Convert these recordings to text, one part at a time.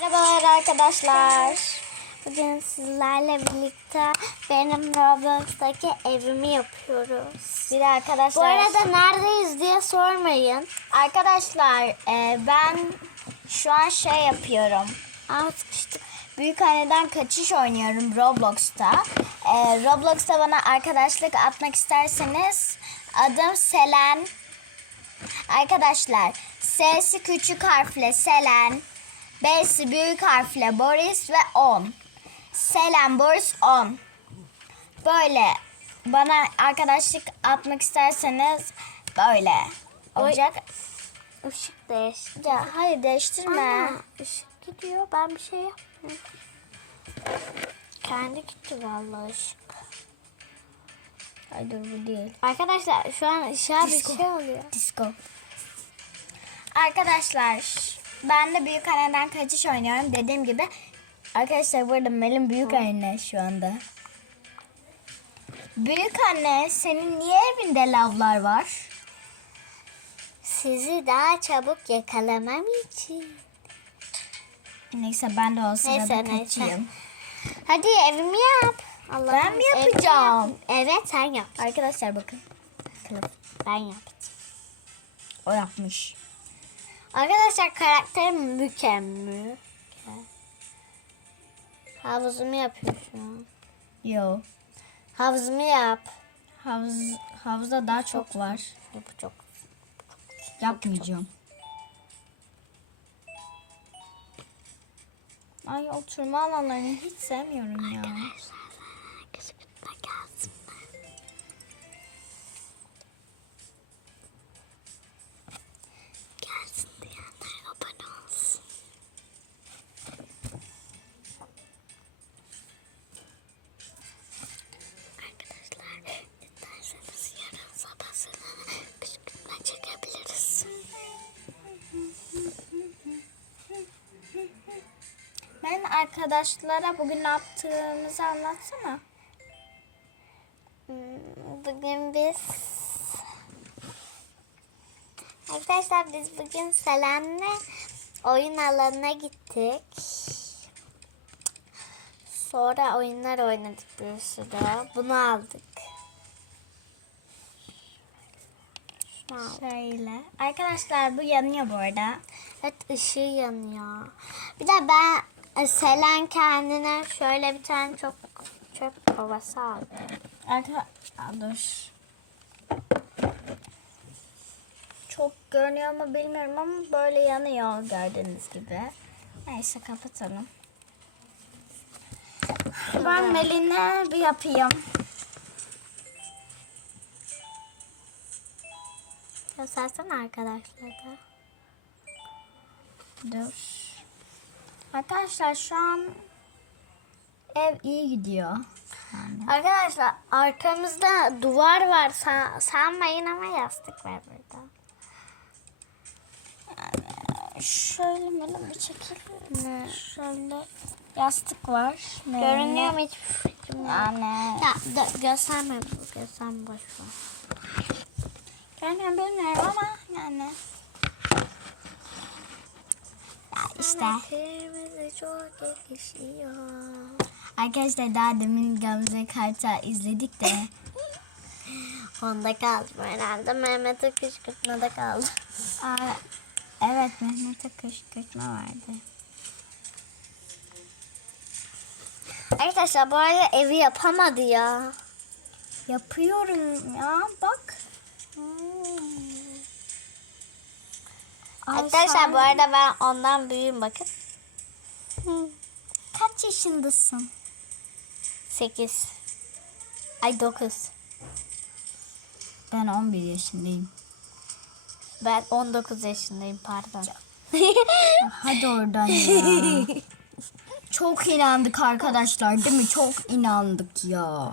Merhabalar arkadaşlar. Bugün sizlerle birlikte benim Roblox'taki evimi yapıyoruz. Bir arkadaşlar. Bu arada neredeyiz diye sormayın. arkadaşlar e, ben şu an şey yapıyorum. Aa sıkıştık. Büyük anneden kaçış oynuyorum Roblox'ta. E, Roblox'ta bana arkadaşlık atmak isterseniz adım Selen. Arkadaşlar S'si küçük harfle Selen. B'si büyük harfle Boris ve 10. Selen Boris 10. Böyle bana arkadaşlık atmak isterseniz böyle olacak. Işık değişti. Ya hayır değiştirme. Aa, ışık gidiyor. Ben bir şey yapmıyorum. Kendi gitti vallahi ışık. Ay dur bu değil. Arkadaşlar şu an ışığa bir Disco. şey oluyor. Disco. Arkadaşlar ben de büyük anneden kaçış oynuyorum. Dediğim gibi arkadaşlar burada Melin büyük anne şu anda. Büyük anne senin niye evinde lavlar var? Sizi daha çabuk yakalamam için. Neyse ben de o sırada Neyse, neyse. kaçayım. Hadi evimi yap. Allah'ım, Ben mi yapacağım? yap. Evet sen yap. Arkadaşlar bakın. Kılıf. Ben yapacağım. O yapmış. Arkadaşlar karakterim mükemmel. Havuzumu yapıyor şu an. Yo. Havuzumu yap. Havuz, havuzda daha çok var. Bu çok. Yapmayacağım. Ay oturma alanlarını hiç sevmiyorum ya. Arkadaşlara bugün ne yaptığımızı anlatsana. Hmm, Bugün biz Arkadaşlar biz bugün Selen'le oyun alanına gittik. Sonra oyunlar oynadık bir sürü. Bunu aldık. Şöyle. Arkadaşlar bu yanıyor bu arada. Evet ışığı yanıyor. Bir de ben Selen kendine şöyle bir tane çok çöp kovası aldı. Dur. Çok görünüyor mu bilmiyorum ama böyle yanıyor gördüğünüz gibi. Neyse kapatalım. Ben Melin'e bir yapayım. Göstersene arkadaşlara. Dur. Arkadaşlar şu an ev iyi gidiyor. Yani. Arkadaşlar arkamızda duvar var. San, sanmayın ama yastık var burada. Şöyle Melin bir çekilir misin? Şöyle yastık var. Melin'e. Görünüyor mu hiç fikrim. Yani Ya da, gösterme bu. Gösterme boş ver. görünüyor bilmiyorum ama yani. Kırmızı çok yakışıyor. Arkadaşlar daha demin Gamze Karta izledik de. Onda kaldım herhalde. Mehmet'e kışkırtmada kaldı. Aa, evet Mehmet'e kışkırtma vardı. Arkadaşlar bu arada evi yapamadı ya. Yapıyorum ya bak. Ay, Arkadaşlar sen bu arada ben ondan büyüğüm bakın. Kaç yaşındasın? 8. Ay 9. Ben 11 yaşındayım. Ben 19 yaşındayım pardon. Hadi oradan ya. Çok inandık arkadaşlar değil mi? Çok inandık ya.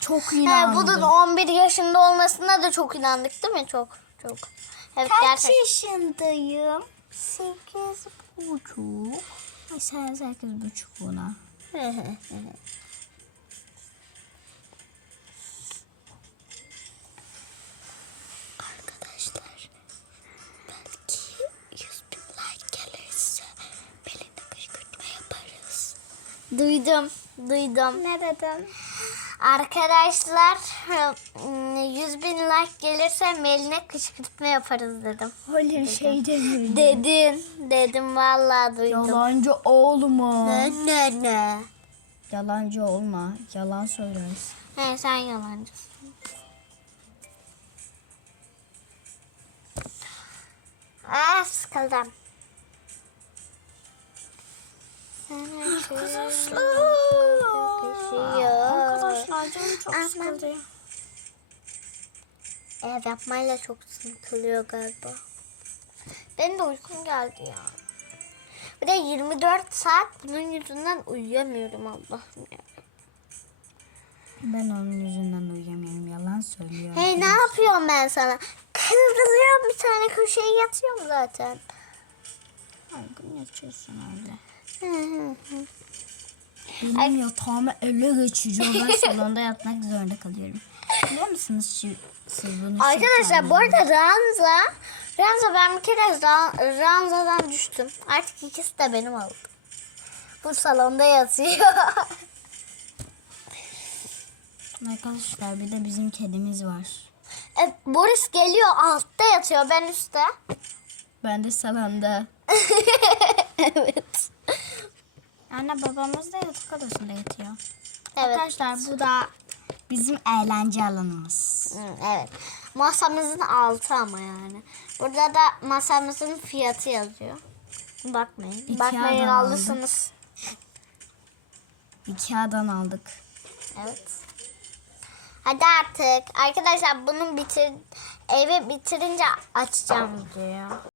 Çok inandık. bunun 11 yaşında olmasına da çok inandık değil mi? Çok çok. Evet Kaç gerçekten. yaşındayım? Sekiz buçuk. Ay sen sekiz buçuk buna. Arkadaşlar belki 100 bin like gelirse Belin'i Duydum. Duydum. Ne dedin? Arkadaşlar 100 bin like gelirse Melin'e kışkırtma yaparız dedim. Öyle bir şey demiyorum. Dedin. Dedim vallahi duydum. Yalancı olma. Ne ne ne. Yalancı olma. Yalan söylüyorsun. He sen yalancısın. Ah sıkıldım. Arkadaşlar canım çok sıkıldı. Ev yapmayla çok sıkılıyor galiba. Benim de uykum geldi ya. Bir de 24 saat bunun yüzünden uyuyamıyorum Allah'ım ya. Ben onun yüzünden uyuyamıyorum. Yalan söylüyor. Hey ne yapıyorum ben sana? Kıvrılıyorum bir tane köşeye yatıyorum zaten. Aygın yatıyorsun öyle. Benim yatağımı ele geçiriyor. Ben salonda yatmak zorunda kalıyorum. Biliyor musunuz siz, bunu? Arkadaşlar bu arada Ranza, Ranza ben bir kere Ra- Ranza'dan düştüm. Artık ikisi de benim oldu. Bu salonda yatıyor. Arkadaşlar bir de bizim kedimiz var. e, Boris geliyor altta yatıyor ben üstte. Ben de salonda. evet. Anne babamız da yatak odasında yatıyor. Evet. Arkadaşlar bu da bizim eğlence alanımız. Hı, evet. Masamızın altı ama yani. Burada da masamızın fiyatı yazıyor. Bakmayın. İki Bakmayın alırsınız. Ikea'dan aldık. Evet. Hadi artık. Arkadaşlar bunu bitir evi bitirince açacağım videoyu.